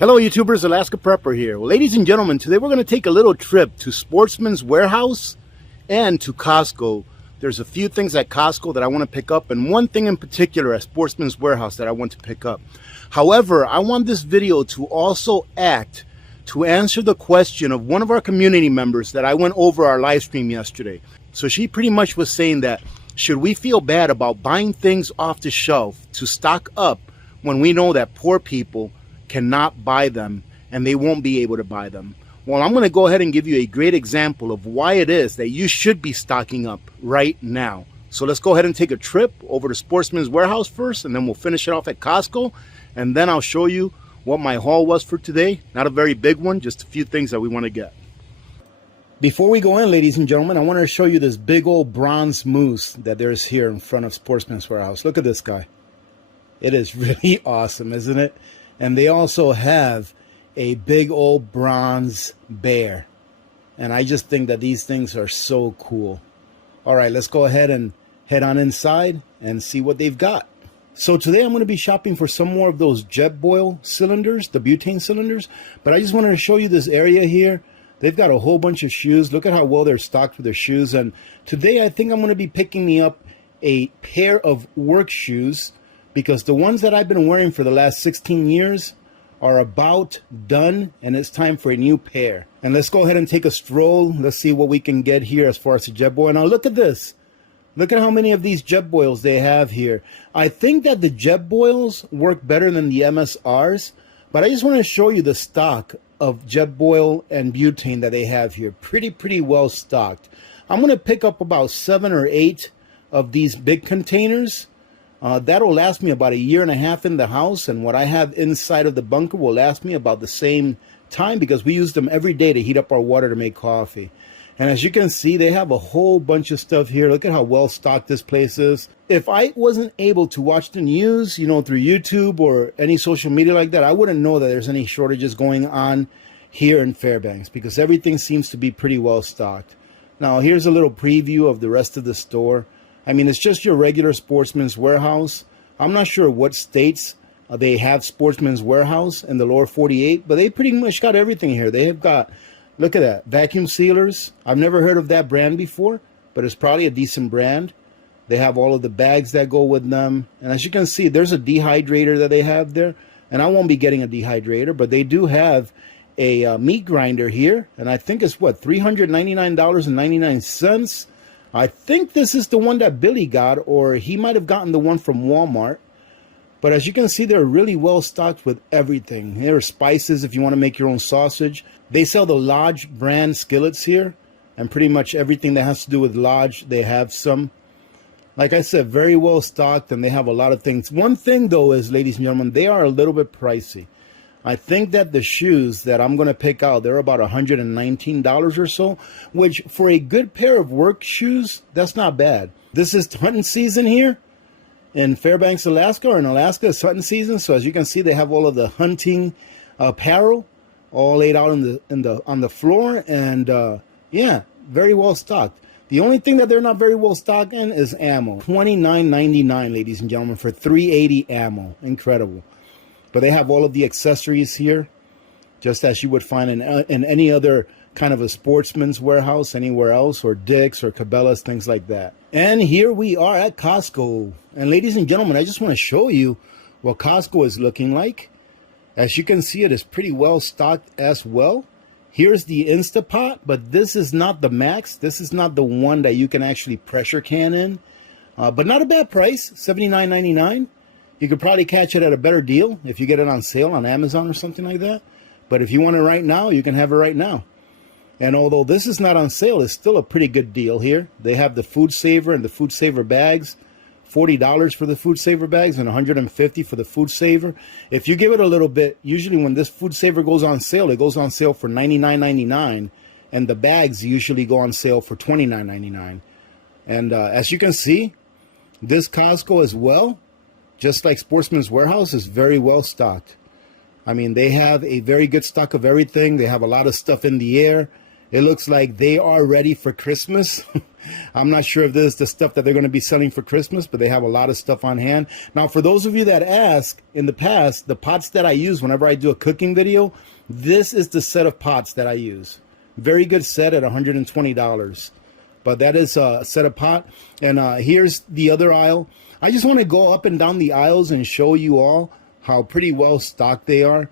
Hello YouTubers, Alaska Prepper here. Well, ladies and gentlemen, today we're going to take a little trip to Sportsman's Warehouse and to Costco. There's a few things at Costco that I want to pick up, and one thing in particular at Sportsman's Warehouse that I want to pick up. However, I want this video to also act to answer the question of one of our community members that I went over our live stream yesterday. So she pretty much was saying that, should we feel bad about buying things off the shelf to stock up when we know that poor people cannot buy them and they won't be able to buy them? Well, I'm going to go ahead and give you a great example of why it is that you should be stocking up right now. So let's go ahead and take a trip over to Sportsman's Warehouse first, and then we'll finish it off at Costco, and then I'll show you what my haul was for today. Not a very big one, just a few things that we want to get. Before we go in, ladies and gentlemen, I want to show you this big old bronze moose that there's here in front of Sportsman's Warehouse. Look at this guy. It is really awesome, isn't it? And they also have a big old bronze bear. And I just think that these things are so cool. All right, let's go ahead and head on inside and see what they've got. So today I'm going to be shopping for some more of those Jetboil cylinders, the butane cylinders. But I just wanted to show you this area here. They've got a whole bunch of shoes. Look at how well they're stocked with their shoes. And today I think I'm going to be picking me up a pair of work shoes, because the ones that I've been wearing for the last 16 years are about done, and it's time for a new pair. And let's go ahead and take a stroll. Let's see what we can get here as far as the Jetboil. Now look at this. Look at how many of these Jetboils they have here. I think that the Jetboils work better than the MSRs, but I just want to show you the stock of Jetboil and butane that they have here. Pretty well stocked. I'm going to pick up about 7 or 8 of these big containers. That'll last me about 1.5 years in the house, and what I have inside of the bunker will last me about the same time, because we use them every day to heat up our water to make coffee. And as you can see, they have a whole bunch of stuff here. Look at how well stocked this place is. If I wasn't able to watch the news, you know, through YouTube or any social media like that, I wouldn't know that there's any shortages going on here in Fairbanks, because everything seems to be pretty well stocked. Now here's a little preview of the rest of the store. I mean, it's just your regular Sportsman's Warehouse. I'm not sure what states they have Sportsman's Warehouse in the lower 48, but they pretty much got everything here. They have got, look at that, vacuum sealers. I've never heard of that brand before, but it's probably a decent brand. They have all of the bags that go with them. And as you can see, there's a dehydrator that they have there. And I won't be getting a dehydrator, but they do have a meat grinder here. And I think it's, what, $399.99. I think this is the one that Billy got, or he might have gotten the one from Walmart. But as you can see, they're really well stocked with everything. There are spices if you want to make your own sausage. They sell the Lodge brand skillets here, and pretty much everything that has to do with Lodge, they have some. Like I said, very well stocked, and they have a lot of things. One thing though is, ladies and gentlemen, they are a little bit pricey. I think that the shoes that I'm going to pick out, they're about $119 or so, which for a good pair of work shoes, that's not bad. This is hunting season here in Fairbanks, Alaska, or in Alaska, it's hunting season. So as you can see, they have all of the hunting apparel all laid out on the floor, and yeah, very well stocked. The only thing that they're not very well stocked in is ammo. $29.99, ladies and gentlemen, for .380 ammo. Incredible. But they have all of the accessories here, just as you would find in any other kind of a Sportsman's Warehouse anywhere else, or Dick's or Cabela's, things like that. And here we are at Costco. And ladies and gentlemen, I just want to show you what Costco is looking like. As you can see, it is pretty well stocked as well. Here's the Instapot, but this is not the Max. This is not the one that you can actually pressure can in. But not a bad price, $79.99. You could probably catch it at a better deal if you get it on sale on Amazon or something like that. But if you want it right now, you can have it right now. And although this is not on sale, it's still a pretty good deal here. They have the Food Saver and the Food Saver bags. $40 for the Food Saver bags and $150 for the Food Saver. If you give it a little bit, usually when this Food Saver goes on sale, it goes on sale for $99.99. And the bags usually go on sale for $29.99. And as you can see, this Costco as well, just like Sportsman's Warehouse, is very well stocked. I mean, they have a very good stock of everything. They have a lot of stuff in the air. It looks like they are ready for Christmas. I'm not sure if this is the stuff that they're going to be selling for Christmas, but they have a lot of stuff on hand. Now, for those of you that ask, in the past, the pots that I use whenever I do a cooking video, this is the set of pots that I use. Very good set at $120. But that is a set of pot. And here's the other aisle. I just want to go up and down the aisles and show you all how pretty well stocked they are.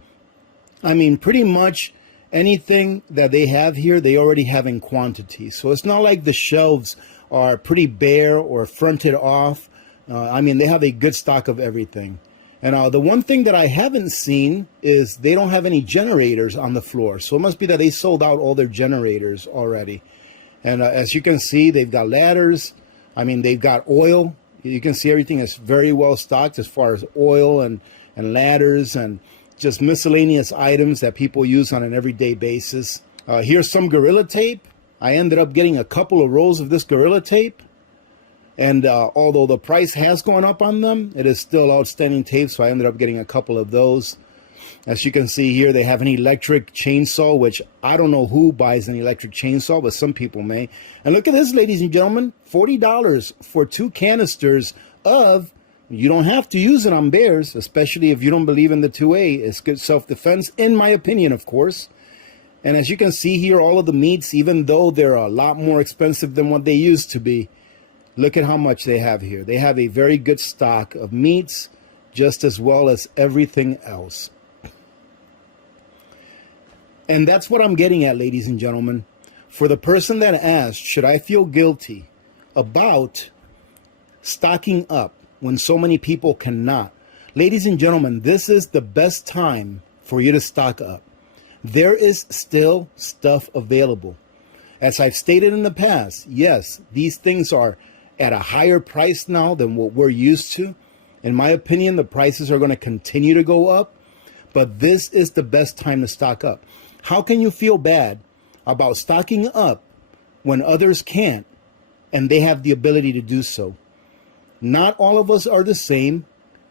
I mean, pretty much anything that they have here, they already have in quantity. So it's not like the shelves are pretty bare or fronted off. I mean, they have a good stock of everything. And the one thing that I haven't seen is they don't have any generators on the floor. So it must be that they sold out all their generators already. And as you can see, they've got ladders. I mean, they've got oil. You can see everything is very well stocked as far as oil and ladders and just miscellaneous items that people use on an everyday basis. Here's some Gorilla Tape. I ended up getting a couple of rolls of this Gorilla Tape. And although the price has gone up on them, it is still outstanding tape, so I ended up getting a couple of those. As you can see here, they have an electric chainsaw, which I don't know who buys an electric chainsaw, but some people may. And look at this, ladies and gentlemen, $40 for 2 canisters of, you don't have to use it on bears, especially if you don't believe in the 2A. It's good self-defense, in my opinion, of course. And as you can see here, all of the meats, even though they're a lot more expensive than what they used to be, look at how much they have here. They have a very good stock of meats, just as well as everything else. And that's what I'm getting at, ladies and gentlemen. For the person that asked, should I feel guilty about stocking up when so many people cannot? Ladies and gentlemen, this is the best time for you to stock up. There is still stuff available. As I've stated in the past, yes, these things are at a higher price now than what we're used to. In my opinion, the prices are going to continue to go up, but this is the best time to stock up. How can you feel bad about stocking up when others can't and they have the ability to do so? Not all of us are the same,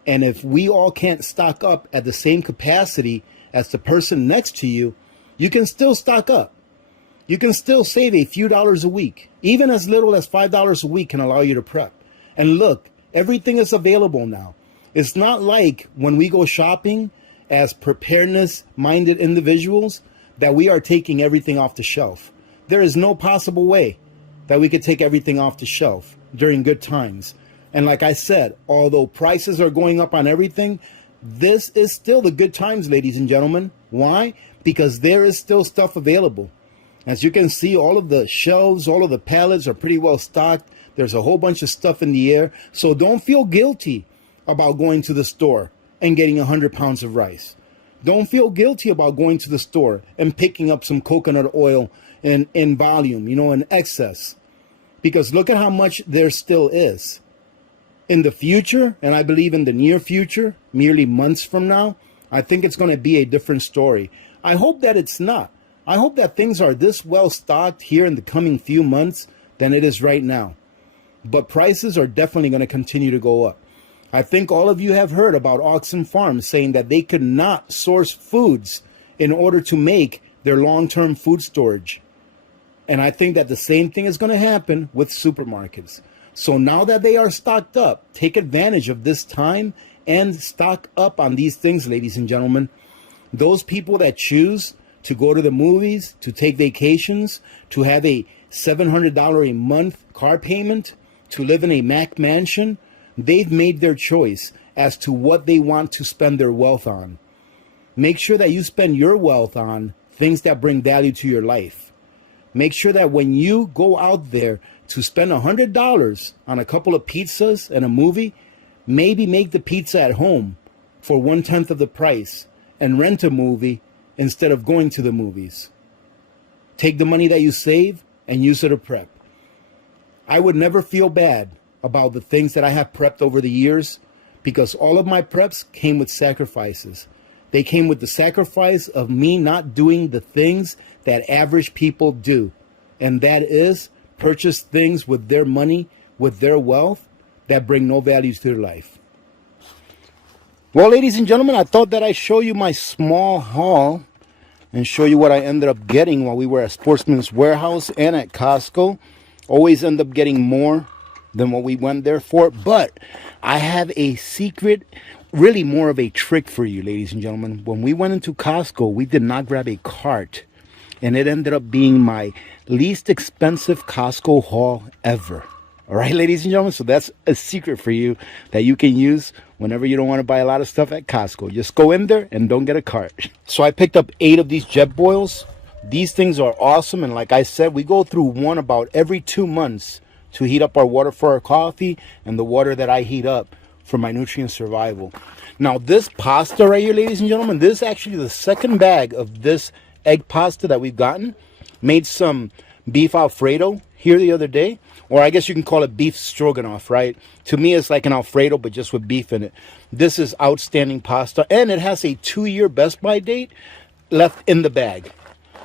and if we all can't stock up at the same capacity as the person next to you, you can still stock up. You can still save a few dollars a week. Even as little as $5 a week can allow you to prep. And look, everything is available now. It's not like when we go shopping as preparedness-minded individuals that we are taking everything off the shelf. There is no possible way that we could take everything off the shelf during good times. And like I said, although prices are going up on everything, this is still the good times, ladies and gentlemen. Why? Because there is still stuff available. As you can see, all of the shelves, all of the pallets are pretty well stocked. There's a whole bunch of stuff in the air. So don't feel guilty about going to the store and getting 100 pounds of rice. Don't feel guilty about going to the store and picking up some coconut oil in volume, in excess. Because look at how much there still is. In the future, and I believe in the near future, merely months from now, I think it's going to be a different story. I hope that it's not. I hope that things are this well stocked here in the coming few months than it is right now. But prices are definitely going to continue to go up. I think all of you have heard about Oxen Farms saying that they could not source foods in order to make their long-term food storage. And I think that the same thing is going to happen with supermarkets. So now that they are stocked up, take advantage of this time and stock up on these things, ladies and gentlemen. Those people that choose to go to the movies, to take vacations, to have a $700 a month car payment, to live in a Mac mansion, they've made their choice as to what they want to spend their wealth on. Make sure that you spend your wealth on things that bring value to your life. Make sure that when you go out there to spend $100 on a couple of pizzas and a movie, maybe make the pizza at home for 1/10 of the price and rent a movie instead of going to the movies. Take the money that you save and use it to prep. I would never feel bad about the things that I have prepped over the years because all of my preps came with sacrifices. They came with the sacrifice of me not doing the things that average people do. And that is purchase things with their money, with their wealth, that bring no values to their life. Well, ladies and gentlemen, I thought that I'd show you my small haul and show you what I ended up getting while we were at Sportsman's Warehouse and at Costco. Always end up getting more than what we went there for, but I have a secret, really more of a trick for you, ladies and gentlemen. When we went into Costco, we did not grab a cart, and it ended up being my least expensive Costco haul ever. All right, ladies and gentlemen, so that's a secret for you that you can use whenever you don't want to buy a lot of stuff at Costco. Just go in there and don't get a cart. So I picked up 8 of these jet boils. These things are awesome, and like I said, we go through one about every 2 months to heat up our water for our coffee and the water that I heat up for my nutrient survival. Now, this pasta right here, ladies and gentlemen, this is actually the second bag of this egg pasta that we've gotten. Made some beef Alfredo here the other day, or I guess you can call it beef stroganoff, right? To me, it's like an Alfredo, but just with beef in it. This is outstanding pasta, and it has a 2-year best by date left in the bag.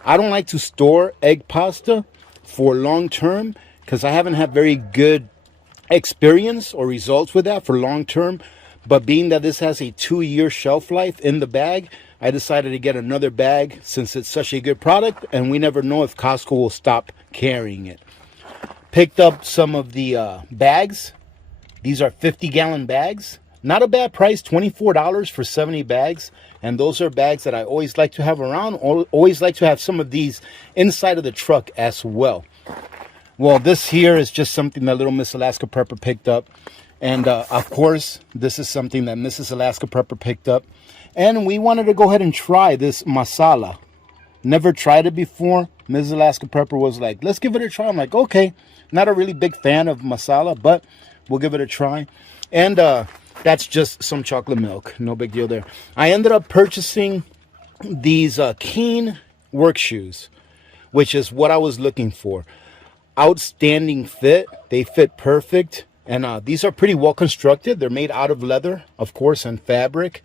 I don't like to store egg pasta for long term because I haven't had very good experience or results with that for long term. But being that this has a 2-year shelf life in the bag, I decided to get another bag since it's such a good product, and we never know if Costco will stop carrying it. Picked up some of the bags. These are 50-gallon bags. Not a bad price, $24 for 70 bags. And those are bags that I always like to have around. Always like to have some of these inside of the truck as well. Well, this here is just something that little Miss Alaska Prepper picked up. And of course, this is something that Mrs. Alaska Prepper picked up. And we wanted to go ahead and try this masala. Never tried it before. Mrs. Alaska Prepper was like, let's give it a try. I'm like, okay. Not a really big fan of masala, but we'll give it a try. And that's just some chocolate milk. No big deal there. I ended up purchasing these Keen work shoes, which is what I was looking for. Outstanding fit. They fit perfect. And these are pretty well constructed. They're made out of leather, of course, and fabric.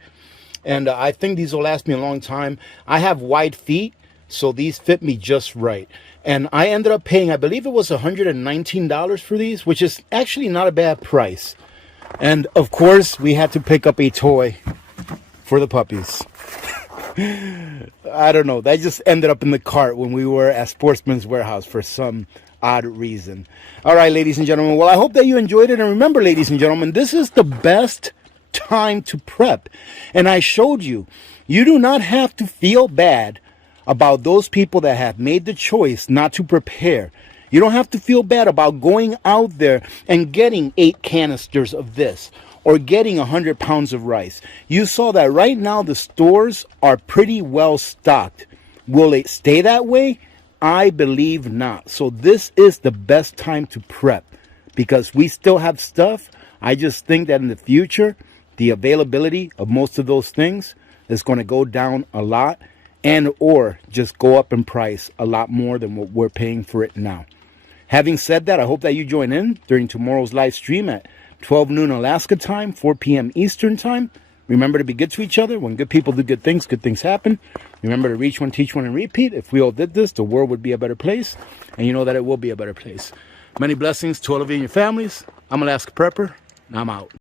And I think these will last me a long time. I have wide feet, so these fit me just right. And I ended up paying, I believe it was $119 for these, which is actually not a bad price. And of course, we had to pick up a toy for the puppies. I don't know. That just ended up in the cart when we were at Sportsman's Warehouse for some odd reason. All right, ladies and gentlemen. Well, I hope that you enjoyed it. And remember, ladies and gentlemen, this is the best time to prep. And I showed you, you do not have to feel bad about those people that have made the choice not to prepare. You don't have to feel bad about going out there and getting 8 canisters of this or getting 100 pounds of rice. You saw that right now the stores are pretty well stocked. Will it stay that way? I believe not. So this is the best time to prep because we still have stuff. I just think that in the future, the availability of most of those things is going to go down a lot and or just go up in price a lot more than what we're paying for it now. Having said that, I hope that you join in during tomorrow's live stream at 12 noon Alaska time, 4 p.m. Eastern time. Remember to be good to each other. When good people do good things happen. Remember to reach one, teach one, and repeat. If we all did this, the world would be a better place. And you know that it will be a better place. Many blessings to all of you and your families. I'm Alaska Prepper, and I'm out.